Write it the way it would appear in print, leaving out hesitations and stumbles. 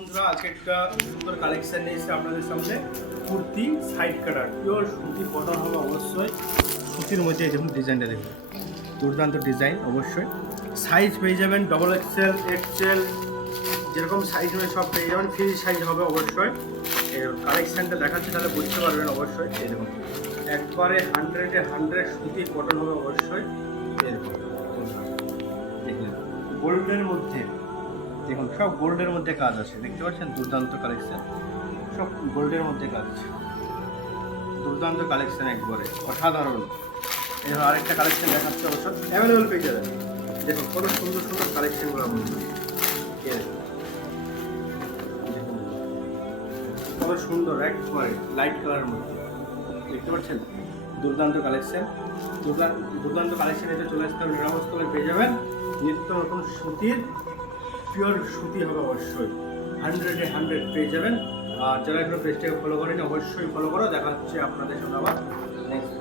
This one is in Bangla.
বন্ধুরা, আজকে একটা সুন্দর কালেকশন নিয়ে এসেছে আপনাদের সামনে। কুর্তি সাইড কাটার পিওর সুতি কটন হবে অবশ্যই। সুতির মধ্যে যেমন ডিজাইনটা দেখুন, দুর্দান্ত ডিজাইন। অবশ্যই সাইজ পেয়ে যাবেন ডবল এক্সেল, এক্সেল, যেরকম সাইজ হবে সব পেয়ে যাবেন। ফ্রি সাইজ হবে অবশ্যই। কালেকশানটা দেখাচ্ছে তাহলে বুঝতে পারবেন অবশ্যই। এরকম একবারে 100 সুতির কটন হবে অবশ্যই। এরকম দেখলেন গোল্ডের মধ্যে, দেখুন সব গোল্ডের মধ্যে কাজ আছে, দেখতে পাচ্ছেন দুর্দান্ত কালেকশন, সব গোল্ডের মধ্যে কাজ আছে। দুর্দান্ত কালেকশন, একবারে অসাধারণ। এবার আরেকটা কালেকশন দেখাচ্ছে, অবশ্য অ্যাভেলেবল পেয়ে যাবেন। দেখুন কত সুন্দর সুন্দর কালেকশনগুলো মধ্যে কত সুন্দর, একবারে লাইট কালারের মধ্যে দেখতে পাচ্ছেন। দুর্দান্ত কালেকশন, দুর্দান্ত কালেকশন। এটা চলে আসতে হবে নিরাপদ করে পেয়ে যাবেন। নিত্য নতুন সুতির পিওর সুতি হবে অবশ্যই। 100 পেয়ে যাবেন। আর যারা এগুলো পেজটাকে ফলো করেনি অবশ্যই ফলো করো। দেখা হচ্ছে আপনাদের সাথে আবার নেক্সট